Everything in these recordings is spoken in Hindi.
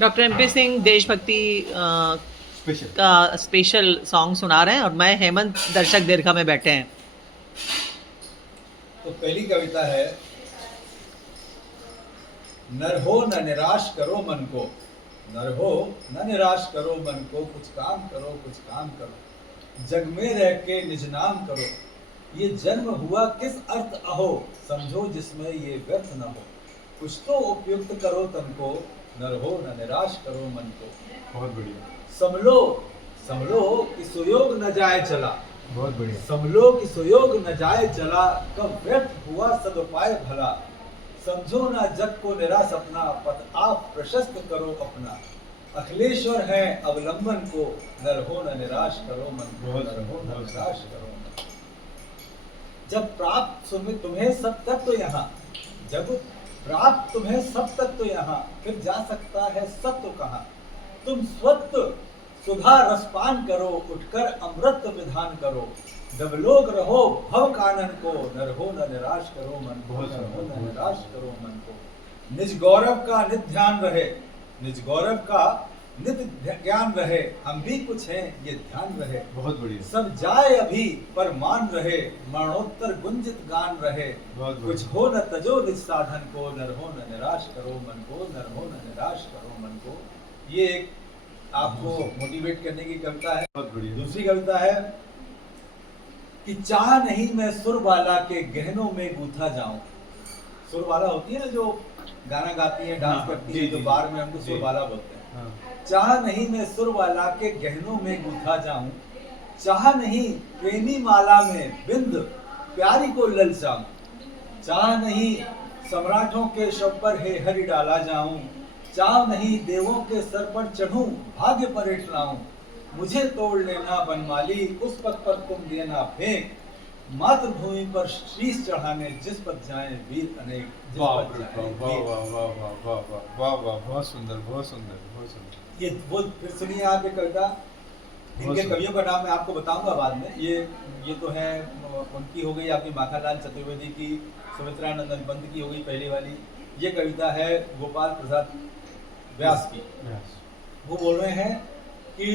डॉक्टर एमपी सिंह देशभक्ति स्पेशल का स्पेशल सॉन्ग सुना रहे हैं और मैं हेमंत दर्शक दीर्घा में बैठे हैं। तो पहली कविता है, नर हो न निराश करो मन को, नर हो न निराश करो मन को, कुछ काम करो कुछ काम करो, जग में रह के निज नाम करो, ये जन्म हुआ किस अर्थ अहो, समझो जिसमें ये व्यर्थ न हो, कुछ तो उपयुक्त करो तन को, नर हो न निराश करो मन को। बहुत बढ़िया, संभलो कि सुयोग न जाए चला, बहुत बढ़िया, संभलो कि सुयोग न जाए चला, कब व्यर्थ हुआ सदुपाय भला, समझो ना जग को निराश अपना, पथ आप प्रशस्त करो अपना, अखिलेश्वर है अवलंबन को, नर हो न निराश करो मन को, नर हो न निराश करो मन को। जब प्राप्त तुम्हें सब तक तो यहाँ, जब प्राप्त तुम्हें सब तक तो यहाँ, फिर जा सकता है सत्य कहाँ, तुम स्वत्व सुधा रसपान करो, उठकर अमृत विधान करो, जब लोग रहो भव कानन को, नर हो न निराश करो मन को, नर हो न निराश करो मन को। निज गौरव का नित ध्यान रहे, निज गौरव का नित ज्ञान रहे, हम भी कुछ हैं ये ध्यान रहे, बहुत बढ़िया, सब जाए अभी पर मान रहे, मरणोत्तर गुंजित गान रहे, कुछ हो न तजो निज साधन को, नर हो न निराश करो मन को, नर हो न निराश करो मन को। ये एक आपको मोटिवेट करने की कविता है। बहुत बढ़िया। दूसरी कविता है कि चाह नहीं मैं सुरबाला के गहनों में गूथा जाऊं। सुरबाला होती है ना जो गाना गाती है, डांस करती है, जो बार में हमको सुरबाला बोलते हैं। चाह नहीं मैं सुरबाला के गहनों में गूथा जाऊं, चाह नहीं प्रेमी माला में बिंद प्यारी को ललचाऊं, चाह नहीं सम्राटों के शव पर हे हरि डाला जाऊं, चाह नहीं देवों के सर पर चढ़ूं भाग्य पर इठलाऊं, मुझे तोड़ लेना बनमाली उस पथ पर तुम देना फेंक, मातृभूमि पर शीश चढ़ाने जिस पथ जाएं वीर अनेक। वाह वाह वाह वाह वाह वाह वाह वाह, बहुत सुंदर बहुत सुंदर बहुत सुंदर। ये वो फिर सुनिए आप ये कविता, इनके कवियों का नाम मैं आपको बताऊंगा बाद में। ये तो है उनकी हो गई, आपकी माखनलाल चतुर्वेदी की, सुमित्रानंदन पंत की हो गई पहली वाली। ये कविता है गोपाल प्रसाद व्यास की। वो बोल रहे हैं कि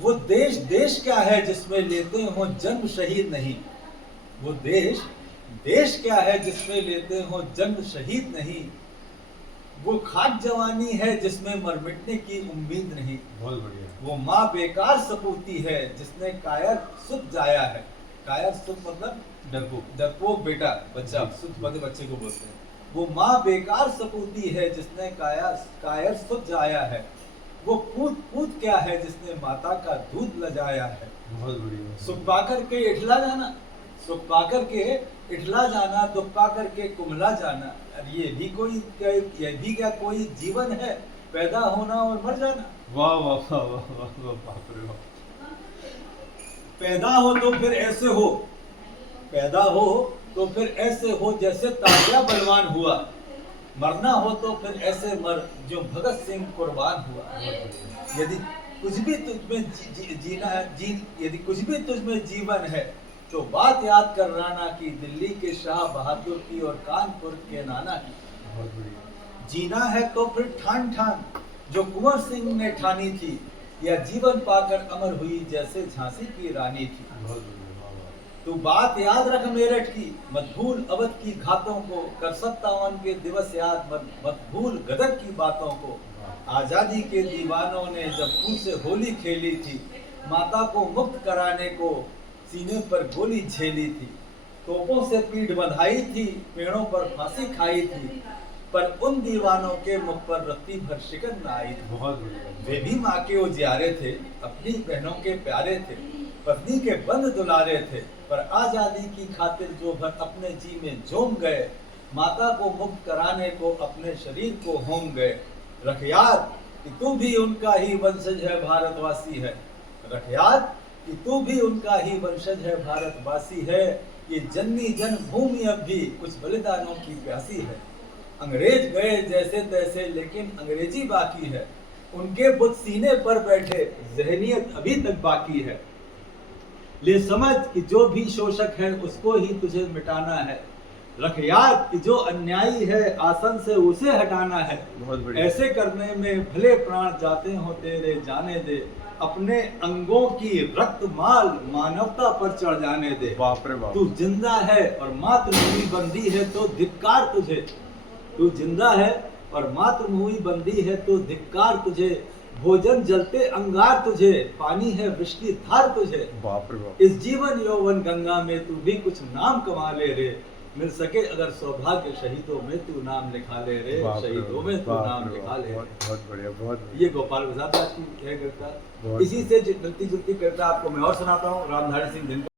वो देश देश क्या है जिसमें लेते हो जन्म शहीद नहीं, वो देश देश क्या है जिसमें लेते हो जन्म शहीद नहीं, वो खाक जवानी है जिसमें मर मिटने की उम्मीद नहीं, बहुत बढ़िया। वो माँ बेकार सपूती है जिसने कायर सुत जाया है, कायर सुत मतलब डरपोक बेटा बच्चा, सुत मतलब बच्चे को बोलते हैं। वो माँ बेकार सपूती है जिसने कायर सुत जाया है, वो पूत पूत क्या है जिसने माता का दूध लजाया है। बहुत बढ़िया। सुख पाकर के इठला जाना, सुख पाकर के इठला जाना, दुख पाकर के कुमला जाना, ये भी क्या कोई जीवन है, पैदा होना और मर जाना। वाह वाह वाह वाह वाह, बाप रे बाप। पैदा हो तो फिर ऐसे हो, पैदा हो तो फिर ऐसे हो जैसे ताजा बलवान हुआ, मरना हो तो फिर ऐसे मर जो भगत सिंह कुर्बान हुआ। यदि कुछ भी तुझमें जीवन है तो बात याद कर राना की, दिल्ली के शाह बहादुर की और कानपुर के नाना की। बहुत बढ़िया। जीना है तो फिर ठान ठान जो कुंवर सिंह ने ठानी थी, या जीवन पाकर अमर हुई जैसे झांसी की रानी थी। बहुत बढ़िया। तू बात याद रख मेरठ की, मत भूल अवध की घातों को, कर 57 के दिवस याद, मत भूल गदर की बातों को। आजादी के दीवानों ने जब खून से होली खेली थी, माता को मुक्त कराने को सीने पर गोली झेली थी, तोपों से पीठ बंधाई थी, पेड़ों पर फांसी खाई थी, पर उन दीवानों के मुख पर रत्ती भर शिकन न आई थी। बहुत बढ़िया। वे भी माँ के उजियारे थे, अपनी बहनों के प्यारे थे, पत्नी के बंद दुलारे थे, पर आजादी की खातिर जो भर अपने जी में झूम गए, माता को मुक्त कराने को अपने शरीर को होम गए। रख याद कि तू भी उनका ही वंशज है, भारतवासी है, रख याद कि तू भी उनका ही वंशज है, भारतवासी है, ये जननी जन्मभूमि अब भी कुछ बलिदानों की प्यासी है। अंग्रेज गए जैसे तैसे लेकिन अंग्रेजी बाकी है, उनके बुत सीने पर बैठे ज़हनियत अभी तक बाकी है। ले समझ कि जो भी शोषक है उसको ही तुझे मिटाना है, रख याद कि जो अन्यायी है आसन से उसे हटाना है। बहुत बढ़िया। ऐसे करने में भले प्राण जाते हो तेरे, जाने दे अपने अंगों की रक्त माल मानवता पर चढ़ जाने दे। बाप रे बाप। तू जिंदा है और मातृभूमि बंदी है तो धिक्कार तुझे। तू जिंदा है और मातृभूमि बंदी है तो धिक्कार तुझे। भोजन जलते अंगार तुझे, पानी है वृष्टि धार तुझे। बाप रे बाप। इस जीवन यौवन गंगा में तू भी कुछ नाम कमा ले रे। मिल सके अगर सौभाग्य शहीदों में तू नाम लिखा ले रे। बाप रे शहीदों में तू बाप नाम रे लिखा ले। बहुत बढ़िया, बहुत बढ़िया। ये गोपाल प्रसाद दास की है कविता। बहुत इसी से मिलती जुलती कविता आपको मैं और सुनाता हूँ, रामधारी सिंह दिनकर।